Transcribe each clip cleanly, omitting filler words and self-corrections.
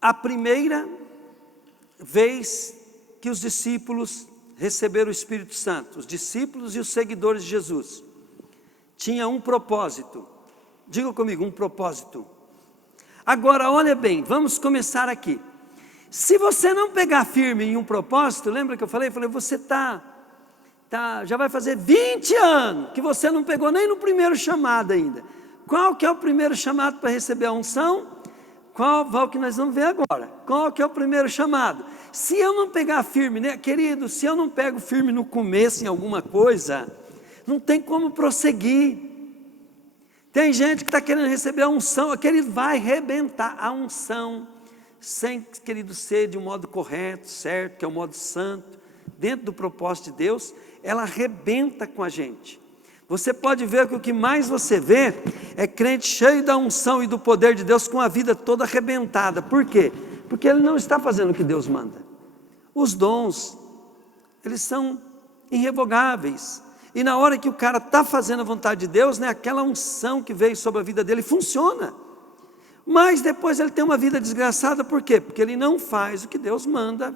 A primeira vez que os discípulos receberam o Espírito Santo, os discípulos e os seguidores de Jesus, tinha um propósito. Diga comigo, um propósito. Agora, olha bem, vamos começar aqui. Se você não pegar firme em um propósito, lembra que eu falei? Você já vai fazer 20 anos que você não pegou nem no primeiro chamado ainda. Qual que é o primeiro chamado para receber a unção? Qual que nós vamos ver agora? Qual que é o primeiro chamado? Se eu não pegar firme, né, querido, se eu não pego firme no começo em alguma coisa, não tem como prosseguir. Tem gente que está querendo receber a unção, querido, vai arrebentar a unção, sem, querido, ser de um modo correto, certo, que é o modo santo, dentro do propósito de Deus, ela arrebenta com a gente. Você pode ver que o que mais você vê é crente cheio da unção e do poder de Deus com a vida toda arrebentada. Por quê? Porque ele não está fazendo o que Deus manda. Os dons, eles são irrevogáveis. E na hora que o cara está fazendo a vontade de Deus, né, aquela unção que veio sobre a vida dele funciona. Mas depois ele tem uma vida desgraçada, por quê? Porque ele não faz o que Deus manda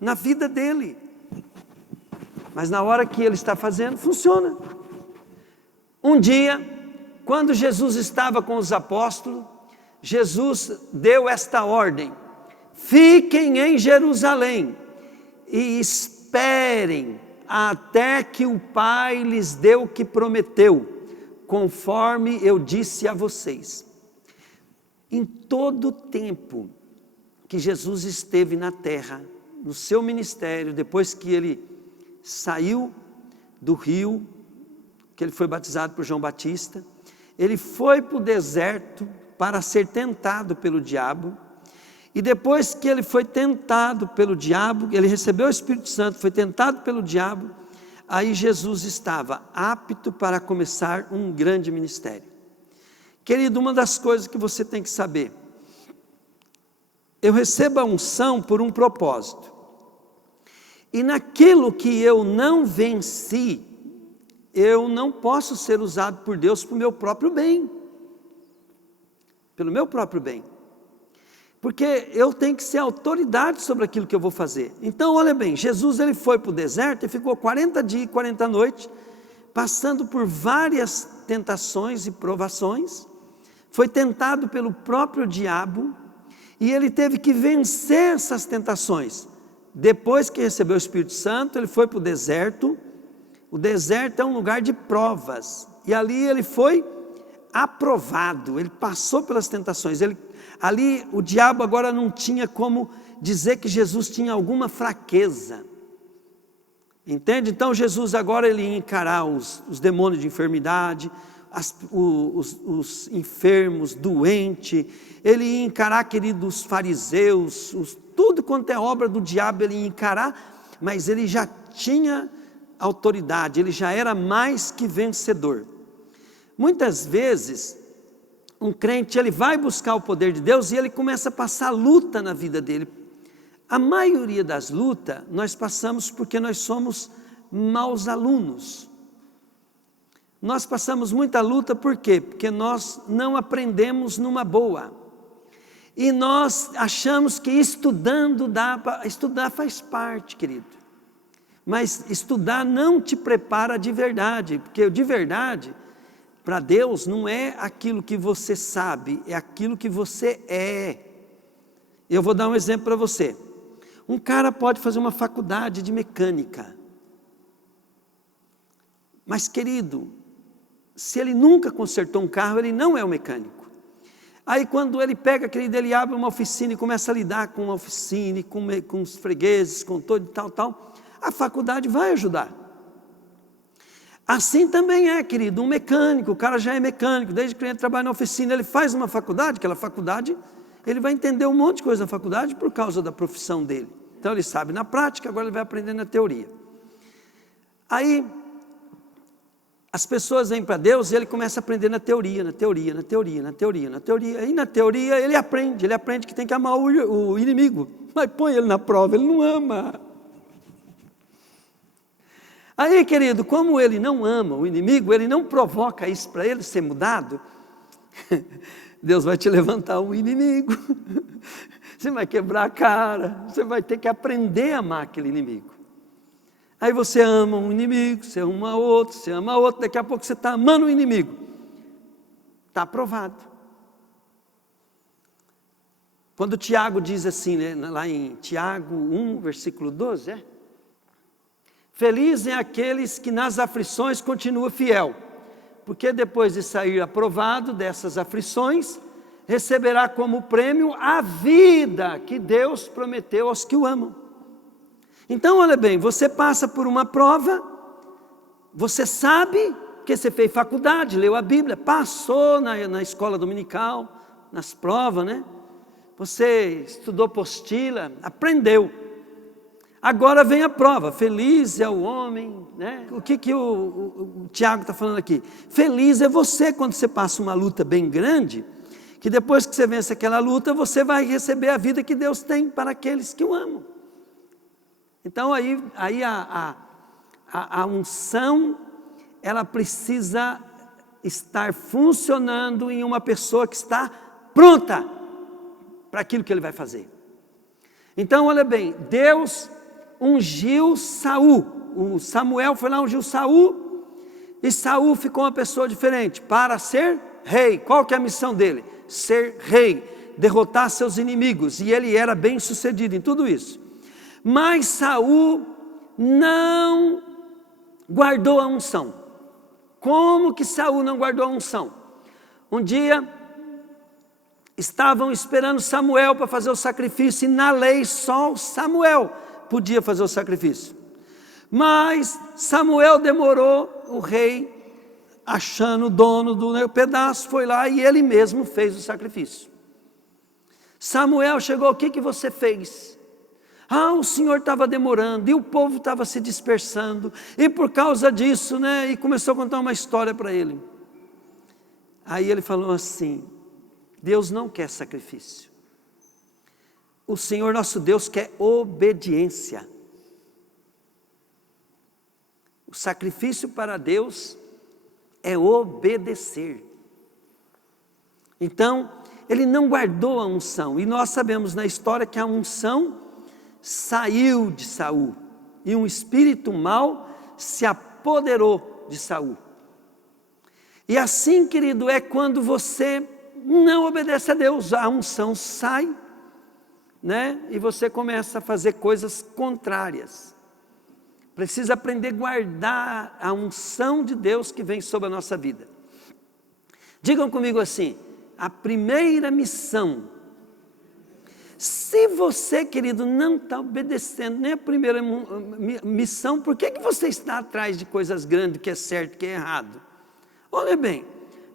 na vida dele. Mas na hora que ele está fazendo, funciona. Um dia, quando Jesus estava com os apóstolos, Jesus deu esta ordem: fiquem em Jerusalém e esperem até que o Pai lhes dê o que prometeu, conforme eu disse a vocês. Em todo o tempo que Jesus esteve na terra, no seu ministério, depois que ele saiu do rio, que ele foi batizado por João Batista, ele foi para o deserto para ser tentado pelo diabo, e depois que ele foi tentado pelo diabo, ele recebeu o Espírito Santo, foi tentado pelo diabo, aí Jesus estava apto para começar um grande ministério. Querido, uma das coisas que você tem que saber, eu recebo a unção por um propósito, e naquilo que eu não venci, eu não posso ser usado por Deus para o meu próprio bem, pelo meu próprio bem, porque eu tenho que ser autoridade sobre aquilo que eu vou fazer. Então olha bem, Jesus ele foi para o deserto e ficou 40 dias e 40 noites, passando por várias tentações e provações, foi tentado pelo próprio diabo, e ele teve que vencer essas tentações. Depois que recebeu o Espírito Santo, ele foi para o deserto. O deserto é um lugar de provas, e ali ele foi aprovado, ele passou pelas tentações. Ali o diabo agora não tinha como dizer que Jesus tinha alguma fraqueza, entende? Então Jesus agora ele ia encarar os demônios de enfermidade, os enfermos, doentes, ele ia encarar, querido, os fariseus, tudo quanto é obra do diabo ele ia encarar, mas ele já tinha autoridade, ele já era mais que vencedor. Muitas vezes, um crente, ele vai buscar o poder de Deus e ele começa a passar luta na vida dele. A maioria das lutas, nós passamos porque nós somos maus alunos. Nós passamos muita luta, por quê? Porque nós não aprendemos numa boa. E nós achamos que estudando estudar faz parte, querido. Mas estudar não te prepara de verdade, porque de verdade, para Deus, não é aquilo que você sabe, é aquilo que você é. Eu vou dar um exemplo para você. Um cara pode fazer uma faculdade de mecânica, mas querido, se ele nunca consertou um carro, ele não é um mecânico. Aí quando ele pega, querido, ele abre uma oficina e começa a lidar com uma oficina, com os fregueses, com todo e tal, a faculdade vai ajudar. Assim também é, querido, um mecânico, o cara já é mecânico, desde que ele trabalha na oficina, ele faz uma faculdade, aquela faculdade, ele vai entender um monte de coisa na faculdade por causa da profissão dele. Então ele sabe na prática, agora ele vai aprender na teoria. Aí, as pessoas vêm para Deus e ele começa a aprender na teoria, e na teoria ele aprende que tem que amar o inimigo, mas põe ele na prova, ele não ama. Aí, querido, como ele não ama o inimigo, ele não provoca isso para ele ser mudado, Deus vai te levantar um inimigo. você vai quebrar a cara, você vai ter que aprender a amar aquele inimigo. Aí você ama um inimigo, você ama outro, daqui a pouco você está amando o inimigo. Está aprovado. Quando Tiago diz assim, né, lá em Tiago 1, versículo 12, felizes é aqueles que nas aflições continuam fiel, porque depois de sair aprovado dessas aflições, receberá como prêmio a vida que Deus prometeu aos que o amam. Então, olha bem, você passa por uma prova, você sabe, porque você fez faculdade, leu a Bíblia, passou na escola dominical, nas provas, né? Você estudou apostila, aprendeu. Agora vem a prova, feliz é o homem, né? O que o Tiago está falando aqui? Feliz é você quando você passa uma luta bem grande, que depois que você vence aquela luta, você vai receber a vida que Deus tem para aqueles que o amam. Então aí a unção, ela precisa estar funcionando em uma pessoa que está pronta para aquilo que ele vai fazer. Então olha bem, Deus ungiu Saul, o Samuel foi lá, ungiu Saul, e Saul ficou uma pessoa diferente, para ser rei. Qual que é a missão dele? Ser rei, derrotar seus inimigos, e ele era bem sucedido em tudo isso. Mas Saul não guardou a unção. Como que Saul não guardou a unção? Um dia estavam esperando Samuel para fazer o sacrifício, e na lei só Samuel podia fazer o sacrifício. Mas Samuel demorou, o rei, achando o dono do pedaço, foi lá e ele mesmo fez o sacrifício. Samuel chegou, o que você fez? O Senhor estava demorando, e o povo estava se dispersando, e por causa disso, né, e começou a contar uma história para ele. Aí ele falou assim, Deus não quer sacrifício. O Senhor nosso Deus quer obediência. O sacrifício para Deus é obedecer. Então, ele não guardou a unção, e nós sabemos na história que a unção saiu de Saul, e um espírito mau se apoderou de Saul. E assim, querido, é quando você não obedece a Deus, a unção sai, né? E você começa a fazer coisas contrárias. Precisa aprender a guardar a unção de Deus que vem sobre a nossa vida. Digam comigo assim, a primeira missão. Se você, querido, não está obedecendo nem a primeira missão, por que você está atrás de coisas grandes, que é certo, que é errado? Olha bem,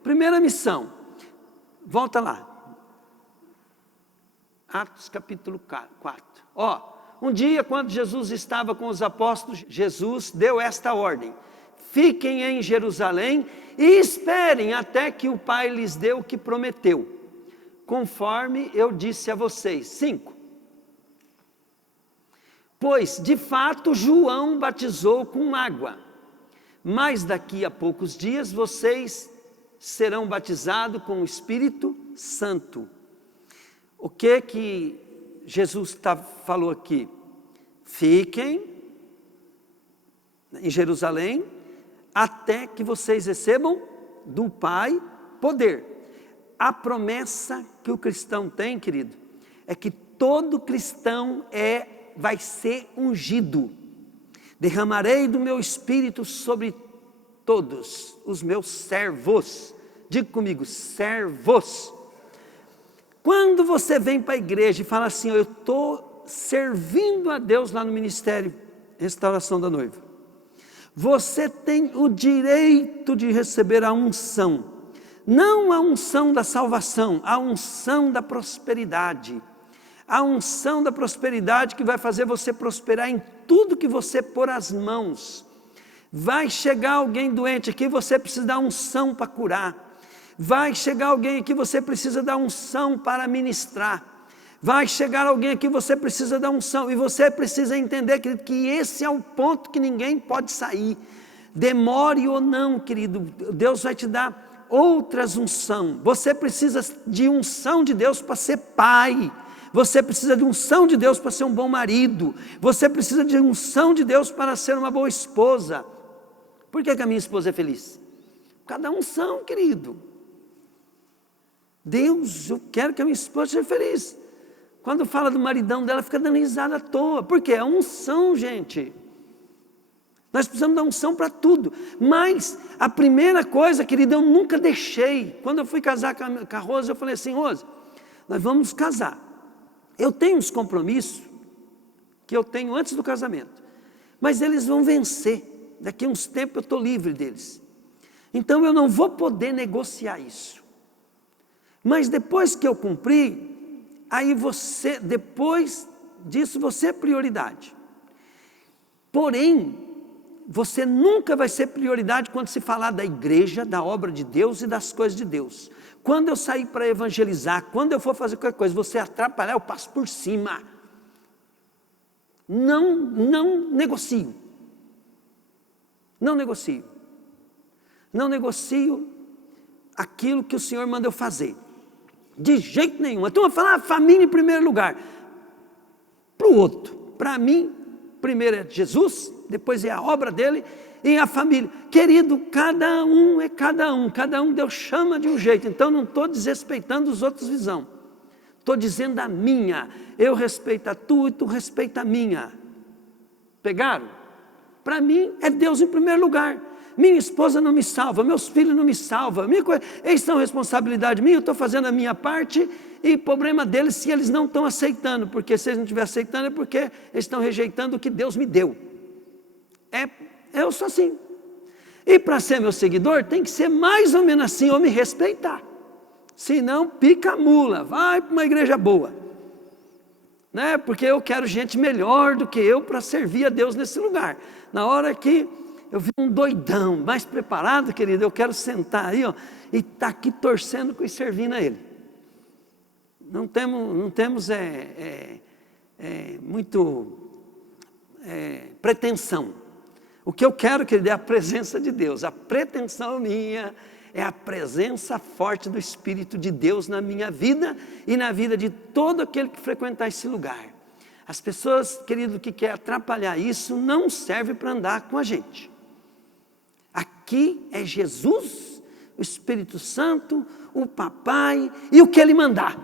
primeira missão, volta lá, Atos capítulo 4. Um dia quando Jesus estava com os apóstolos, Jesus deu esta ordem, fiquem em Jerusalém e esperem até que o Pai lhes dê o que prometeu, conforme eu disse a vocês. 5. Pois, de fato, João batizou com água, mas daqui a poucos dias vocês serão batizados com o Espírito Santo. O que Jesus falou aqui? Fiquem em Jerusalém até que vocês recebam do Pai poder. A promessa que o cristão tem, querido, é que todo cristão vai ser ungido. Derramarei do meu Espírito sobre todos os meus servos. Diga comigo, servos. Quando você vem para a igreja e fala assim, eu estou servindo a Deus lá no ministério Restauração da Noiva, você tem o direito de receber a unção. Não a unção da salvação, a unção da prosperidade. A unção da prosperidade que vai fazer você prosperar em tudo que você pôr as mãos. Vai chegar alguém doente aqui, você precisa dar unção para curar. Vai chegar alguém aqui, você precisa dar unção para ministrar. Vai chegar alguém aqui, você precisa dar unção. E você precisa entender, querido, que esse é o ponto que ninguém pode sair. Demore ou não, querido, Deus vai te dar outras unção. Você precisa de unção de Deus para ser pai. Você precisa de unção de Deus para ser um bom marido. Você precisa de unção de Deus para ser uma boa esposa. Por que a minha esposa é feliz? Por causa da unção, querido. Deus, eu quero que a minha esposa seja feliz. Quando fala do maridão dela, fica dando risada à toa. Por quê? É unção, gente. Nós precisamos dar unção para tudo. Mas a primeira coisa, querido, eu nunca deixei. Quando eu fui casar com a Rose, eu falei assim: Rose, nós vamos nos casar. Eu tenho uns compromissos que eu tenho antes do casamento. Mas eles vão vencer. Daqui a uns tempos eu estou livre deles. Então eu não vou poder negociar isso. Mas depois que eu cumprir, aí você, depois disso, você é prioridade. Porém, você nunca vai ser prioridade quando se falar da igreja, da obra de Deus e das coisas de Deus. Quando eu sair para evangelizar, quando eu for fazer qualquer coisa, você atrapalhar, eu passo por cima. Não negocio. Não negocio. Não negocio aquilo que o Senhor manda eu fazer. De jeito nenhum. A turma fala, família em primeiro lugar. Para o outro. Para mim, primeiro é Jesus, depois é a obra dele e a família. Querido, cada um é cada um. Cada um Deus chama de um jeito. Então não estou desrespeitando os outros visão. Estou dizendo a minha. Eu respeito a tua e tu respeita a minha. Pegaram? Para mim é Deus em primeiro lugar. Minha esposa não me salva, meus filhos não me salvam, eles são responsabilidade minha, eu estou fazendo a minha parte, e problema deles se eles não estão aceitando, porque se eles não estiverem aceitando é porque eles estão rejeitando o que Deus me deu. Eu sou assim. E para ser meu seguidor tem que ser mais ou menos assim, ou me respeitar. Senão pica a mula, vai para uma igreja boa. Né? Porque eu quero gente melhor do que eu para servir a Deus nesse lugar. Na hora que eu vi um doidão, mais preparado, querido, eu quero sentar aí, ó, e estar aqui torcendo e servindo a Ele. Não temos muito pretensão. O que eu quero, querido, é a presença de Deus. A pretensão minha é a presença forte do Espírito de Deus na minha vida e na vida de todo aquele que frequentar esse lugar. As pessoas, querido, que querem atrapalhar isso, não serve para andar com a gente. Aqui é Jesus, o Espírito Santo, o papai e o que ele mandar.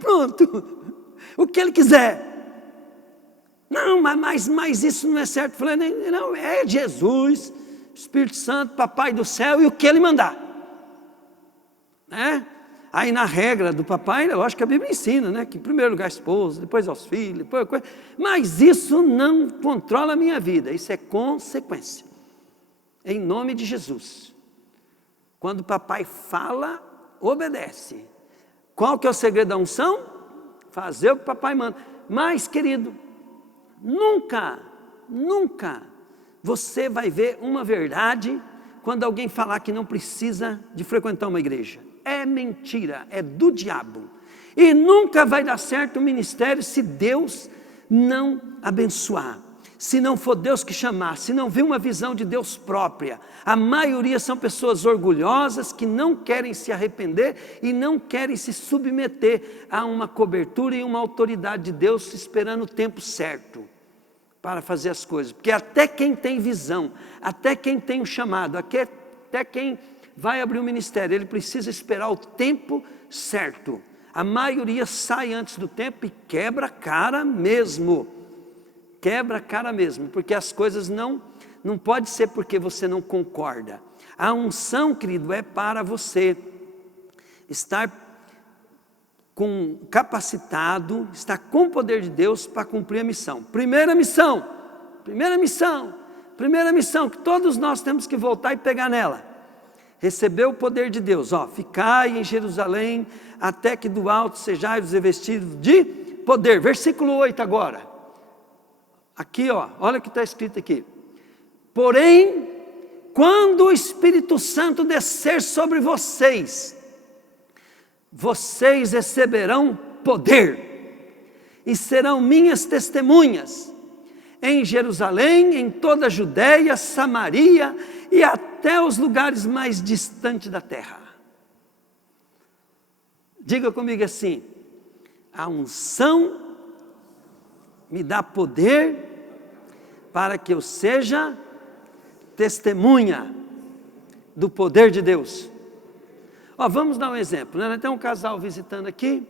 Pronto. O que ele quiser. Não, mas isso não é certo. Eu falei, não, é Jesus, Espírito Santo, papai do céu e o que ele mandar. Né? Aí na regra do papai, eu acho que a Bíblia ensina, né? Que em primeiro lugar a esposa, depois aos filhos, depois coisa. Mas isso não controla a minha vida, isso é consequência. Em nome de Jesus. Quando o papai fala, obedece. Qual que é o segredo da unção? Fazer o que o papai manda. Mas, querido, nunca você vai ver uma verdade quando alguém falar que não precisa de frequentar uma igreja. É mentira, é do diabo. E nunca vai dar certo o ministério se Deus não abençoar. Se não for Deus que chamar, se não vir uma visão de Deus própria. A maioria são pessoas orgulhosas que não querem se arrepender e não querem se submeter a uma cobertura e uma autoridade de Deus, esperando o tempo certo para fazer as coisas. Porque até quem tem visão, até quem tem um chamado, até quem vai abrir um ministério, ele precisa esperar o tempo certo. A maioria sai antes do tempo e quebra a cara mesmo. Quebra a cara mesmo, porque as coisas não pode ser porque você não concorda. A unção, querido, é para você estar capacitado, estar com o poder de Deus para cumprir a missão. Primeira missão, que todos nós temos que voltar e pegar nela. Receber o poder de Deus, ficai em Jerusalém, até que do alto sejais revestidos de poder. Versículo 8 agora. Aqui, olha o que está escrito aqui. Porém, quando o Espírito Santo descer sobre vocês, vocês receberão poder e serão minhas testemunhas em Jerusalém, em toda a Judéia, Samaria e até os lugares mais distantes da terra. Diga comigo assim: a unção me dá poder para que eu seja testemunha do poder de Deus. Ó, vamos dar um exemplo, né? Tem um casal visitando aqui,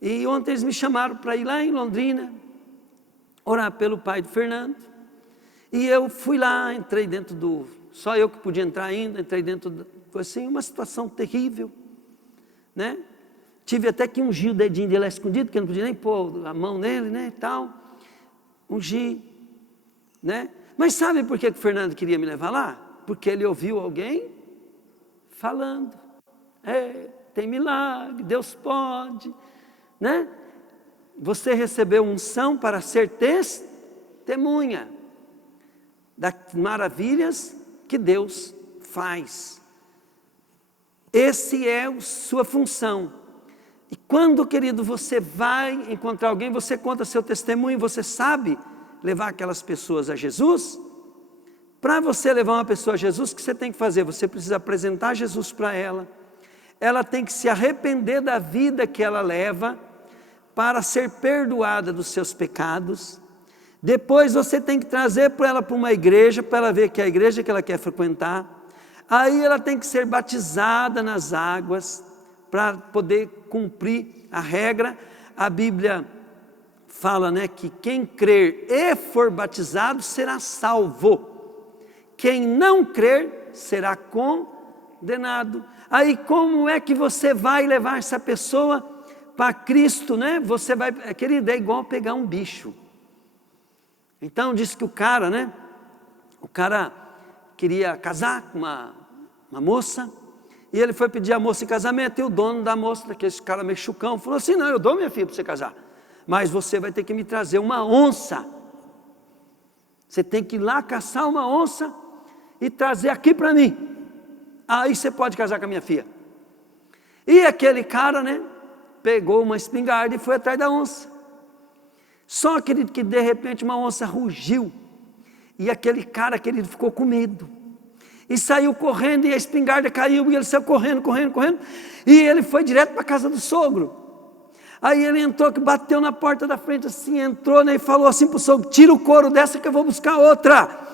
e ontem eles me chamaram para ir lá em Londrina, orar pelo pai do Fernando, e eu fui lá, entrei dentro só eu que podia entrar ainda, entrei dentro, foi assim, uma situação terrível, né? Tive até que ungir o dedinho dele lá escondido, porque eu não podia nem pôr a mão nele, né, e tal, ungir, né? Mas sabe por que o Fernando queria me levar lá? Porque ele ouviu alguém falando, tem milagre, Deus pode, né? Você recebeu unção para ser testemunha das maravilhas que Deus faz. Esse é a sua função. E quando, querido, você vai encontrar alguém, você conta seu testemunho, você sabe levar aquelas pessoas a Jesus. Para você levar uma pessoa a Jesus, o que você tem que fazer? Você precisa apresentar Jesus para ela. Ela tem que se arrepender da vida que ela leva para ser perdoada dos seus pecados. Depois você tem que trazer para ela para uma igreja, para ela ver que é a igreja que ela quer frequentar. Aí ela tem que ser batizada nas águas para poder cumprir a regra. A Bíblia fala, né, que quem crer e for batizado será salvo. Quem não crer será condenado. Aí como é que você vai levar essa pessoa para Cristo, né? Você vai, querida, é igual pegar um bicho. Então diz que o cara, né? O cara queria casar com uma moça, e ele foi pedir a moça em casamento, e o dono da moça, aquele cara meio chucão, falou assim: não, eu dou minha filha para você casar, mas você vai ter que me trazer uma onça. Você tem que ir lá caçar uma onça e trazer aqui para mim. Aí você pode casar com a minha filha. E aquele cara, né, pegou uma espingarda e foi atrás da onça. Só, querido, que de repente uma onça rugiu, e aquele cara, querido, ficou com medo, e saiu correndo, e a espingarda caiu, e ele saiu correndo, e ele foi direto para a casa do sogro. Aí ele entrou, que bateu na porta da frente assim, entrou, né, e falou assim para o sogro: tira o couro dessa que eu vou buscar outra.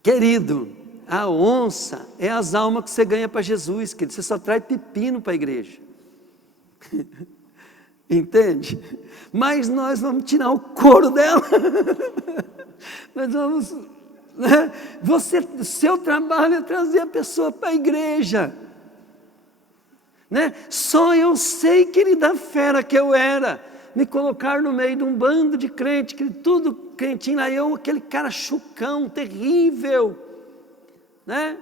Querido, a onça é as almas que você ganha para Jesus, querido. Você só traz pepino para a igreja. Entende? Mas nós vamos tirar o couro dela. Nós vamos, né? Seu trabalho é trazer a pessoa para a igreja, né? Só eu sei, querida fera que eu era, me colocar no meio de um bando de crente, que tudo crentinho lá, eu, aquele cara chucão, terrível, né?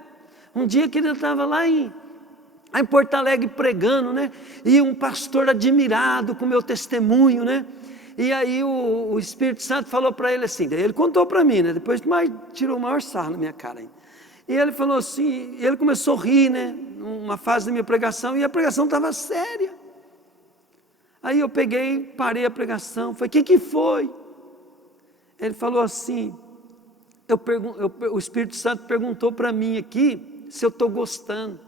Um dia que ele estava lá em Porto Alegre pregando, né? E um pastor admirado com o meu testemunho, né? E aí o Espírito Santo falou para ele assim, daí ele contou para mim, né? Depois tirou o maior sarro na minha cara ainda. E ele falou assim, ele começou a rir, né? Numa fase da minha pregação, e a pregação estava séria. Aí eu parei a pregação, falei: o que foi? Ele falou assim, o Espírito Santo perguntou para mim aqui se eu estou gostando.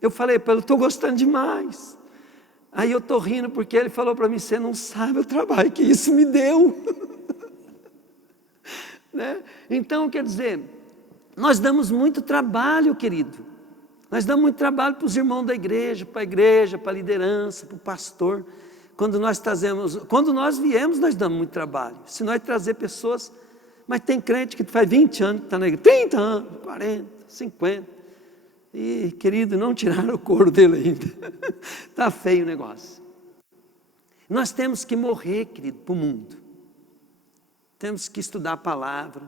Eu falei para ele: eu estou gostando demais. Aí eu estou rindo porque ele falou para mim: você não sabe o trabalho que isso me deu. Né? Então, quer dizer, nós damos muito trabalho, querido. Nós damos muito trabalho para os irmãos da igreja, para a liderança, para o pastor. Quando nós viemos, nós damos muito trabalho. Se nós trazer pessoas, mas tem crente que faz 20 anos que está na igreja, 30 anos, 40, 50. E, querido, não tiraram o couro dele ainda. Está feio o negócio. Nós temos que morrer, querido, para o mundo. Temos que estudar a palavra,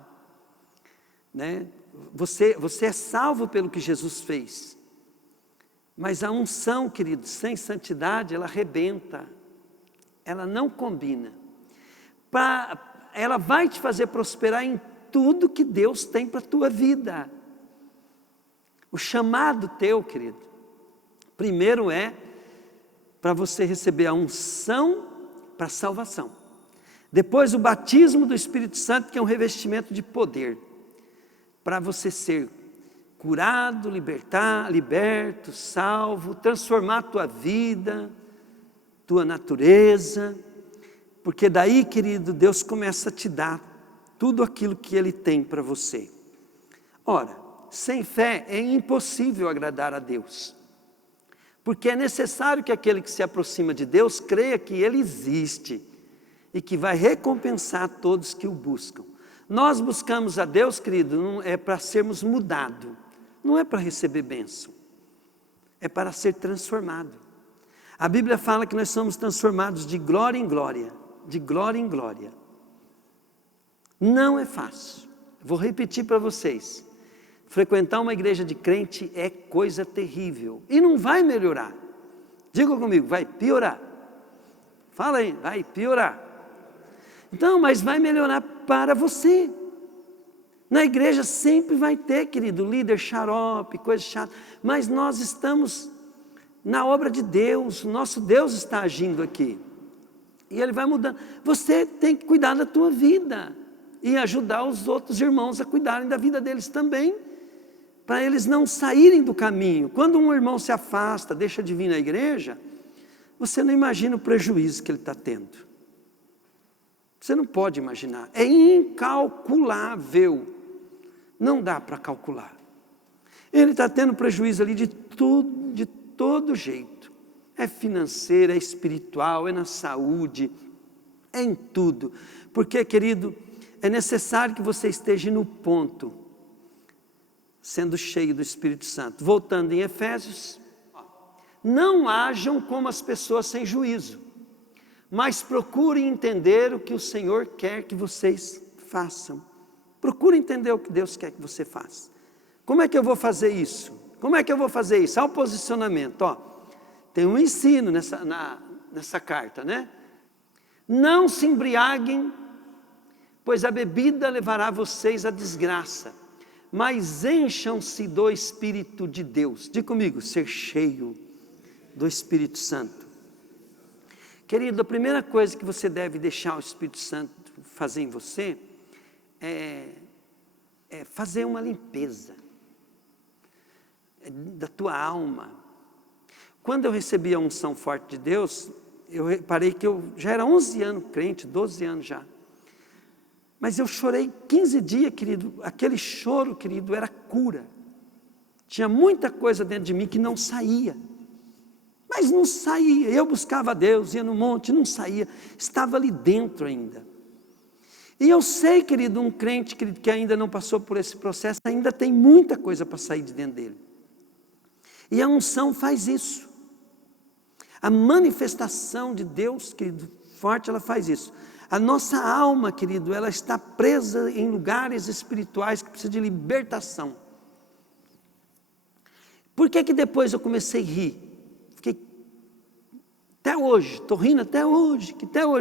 né? Você é salvo pelo que Jesus fez. Mas a unção, querido, sem santidade, ela arrebenta. Ela não combina. Ela vai te fazer prosperar em tudo que Deus tem para a tua vida. O chamado teu, querido, primeiro é para você receber a unção para a salvação. Depois o batismo do Espírito Santo, que é um revestimento de poder, para você ser curado, liberto, salvo, transformar a tua vida, tua natureza, porque daí, querido, Deus começa a te dar tudo aquilo que Ele tem para você. Ora, sem fé é impossível agradar a Deus, porque é necessário que aquele que se aproxima de Deus creia que Ele existe e que vai recompensar todos que o buscam. Nós buscamos a Deus, querido, não é para sermos mudados, não é para receber bênção, é para ser transformado. A Bíblia fala que nós somos transformados de glória em glória, de glória em glória. Não é fácil. Vou repetir para vocês. Frequentar uma igreja de crente é coisa terrível. E não vai melhorar. Diga comigo, vai piorar. Fala aí, vai piorar. Então, mas vai melhorar para você. Na igreja sempre vai ter, querido, líder xarope, coisa chata. Mas nós estamos na obra de Deus. O nosso Deus está agindo aqui. E Ele vai mudando. Você tem que cuidar da tua vida. E ajudar os outros irmãos a cuidarem da vida deles também. Para eles não saírem do caminho. Quando um irmão se afasta, deixa de vir na igreja, você não imagina o prejuízo que ele está tendo. Você não pode imaginar. É incalculável. Não dá para calcular. Ele está tendo prejuízo ali de todo jeito. É financeiro, é espiritual, é na saúde, é em tudo. Porque, querido, é necessário que você esteja no ponto, sendo cheio do Espírito Santo. Voltando em Efésios, não hajam como as pessoas sem juízo, mas procurem entender o que o Senhor quer que vocês façam. Procure entender o que Deus quer que você faça. Como é que eu vou fazer isso? Como é que eu vou fazer isso? Há um posicionamento, tem um ensino nessa carta, né? Não se embriaguem, pois a bebida levará vocês à desgraça, mas encham-se do Espírito de Deus. Diga comigo, ser cheio do Espírito Santo. Querido, a primeira coisa que você deve deixar o Espírito Santo fazer em você é fazer uma limpeza da tua alma. Quando eu recebi a unção forte de Deus, eu reparei que eu já era 11 anos crente, 12 anos já. Mas eu chorei 15 dias, querido. Aquele choro, querido, era cura. Tinha muita coisa dentro de mim que não saía. Mas não saía. Eu buscava a Deus, ia no monte, não saía. Estava ali dentro ainda. E eu sei, querido, um crente, querido, que ainda não passou por esse processo, ainda tem muita coisa para sair de dentro dele. E a unção faz isso. A manifestação de Deus, querido, forte, ela faz isso. A nossa alma, querido, ela está presa em lugares espirituais que precisam de libertação. Por que depois eu comecei a rir? Fiquei, até hoje, estou rindo até hoje,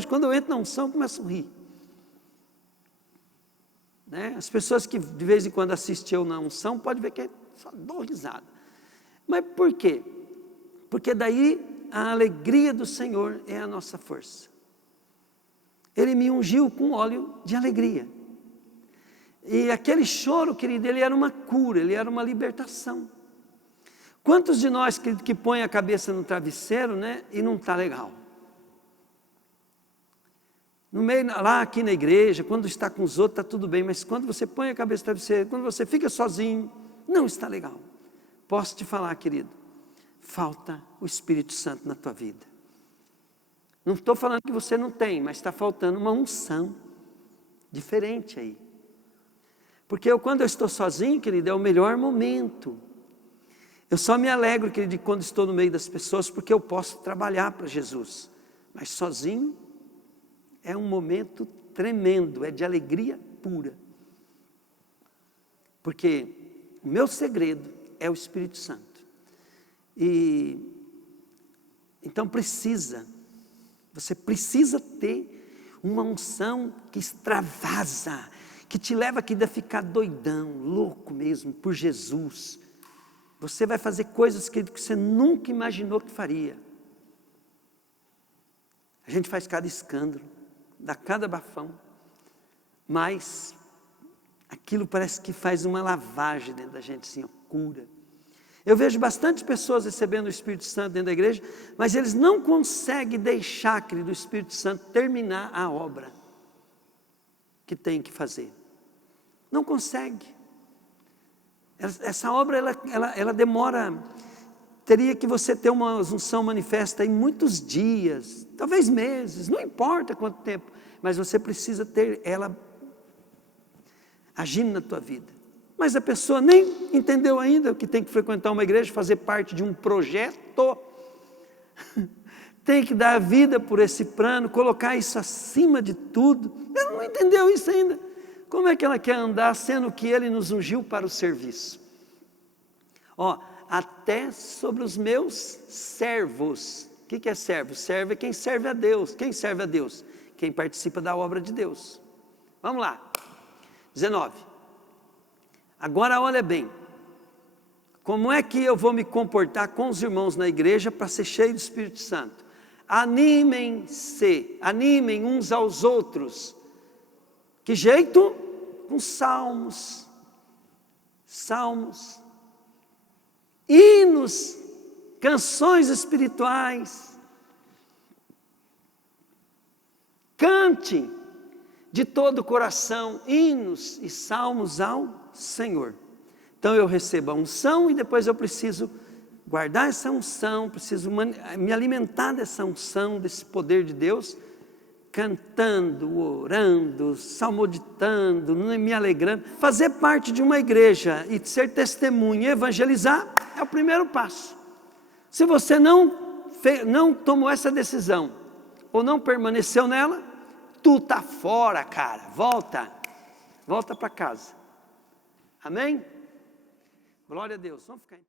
quando eu entro na unção, eu começo a rir. Né? As pessoas que de vez em quando assistem eu na unção, podem ver que só dou risada. Mas por quê? Porque daí a alegria do Senhor é a nossa força. Ele me ungiu com óleo de alegria. E aquele choro, querido, ele era uma cura, ele era uma libertação. Quantos de nós, querido, que põe a cabeça no travesseiro, né, e não está legal? No meio, lá aqui na igreja, quando está com os outros, está tudo bem, mas quando você põe a cabeça no travesseiro, quando você fica sozinho, não está legal. Posso te falar, querido, falta o Espírito Santo na tua vida. Não estou falando que você não tem, mas está faltando uma unção diferente aí. Porque quando eu estou sozinho, querido, é o melhor momento. Eu só me alegro, querido, quando estou no meio das pessoas, porque eu posso trabalhar para Jesus. Mas sozinho é um momento tremendo, é de alegria pura. Porque o meu segredo é o Espírito Santo. E então você precisa ter uma unção que extravasa, que te leva a ficar doidão, louco mesmo, por Jesus. Você vai fazer coisas que você nunca imaginou que faria. A gente faz cada escândalo, dá cada bafão, mas aquilo parece que faz uma lavagem dentro da gente, assim, ó, cura. Eu vejo bastante pessoas recebendo o Espírito Santo dentro da igreja, mas eles não conseguem deixar, querido, o Espírito Santo terminar a obra que tem que fazer. Não consegue. Essa obra, ela demora. Teria que você ter uma unção manifesta em muitos dias, talvez meses, não importa quanto tempo, mas você precisa ter ela agindo na tua vida. Mas a pessoa nem entendeu ainda que tem que frequentar uma igreja, fazer parte de um projeto, tem que dar a vida por esse plano, colocar isso acima de tudo. Ela não entendeu isso ainda. Como é que ela quer andar, sendo que Ele nos ungiu para o serviço? Até sobre os meus servos. O que é servo? Servo é quem serve a Deus. Quem serve a Deus? Quem participa da obra de Deus. Vamos lá. 19. Agora olha bem. Como é que eu vou me comportar com os irmãos na igreja para ser cheio do Espírito Santo? Animem-se, animem uns aos outros. Que jeito? Com salmos, hinos, canções espirituais. Cante de todo o coração hinos e salmos ao Senhor. Então eu recebo a unção e depois eu preciso guardar essa unção, preciso me alimentar dessa unção, desse poder de Deus, cantando, orando, salmoditando, me alegrando. Fazer parte de uma igreja e ser testemunha, evangelizar, é o primeiro passo. Se você não tomou essa decisão, ou não permaneceu nela, tu está fora, cara. Volta para casa. Amém? Glória a Deus. Vamos ficar em